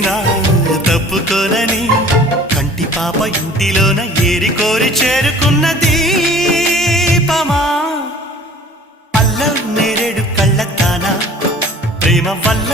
చూసినా తప్పుకోనని కంటి పాప ఇంటిలోన ఏరి కోరి చేరుకున్న దీపమా అల్లం నేరేడు కళ్ళతానా ప్రేమ వల్ల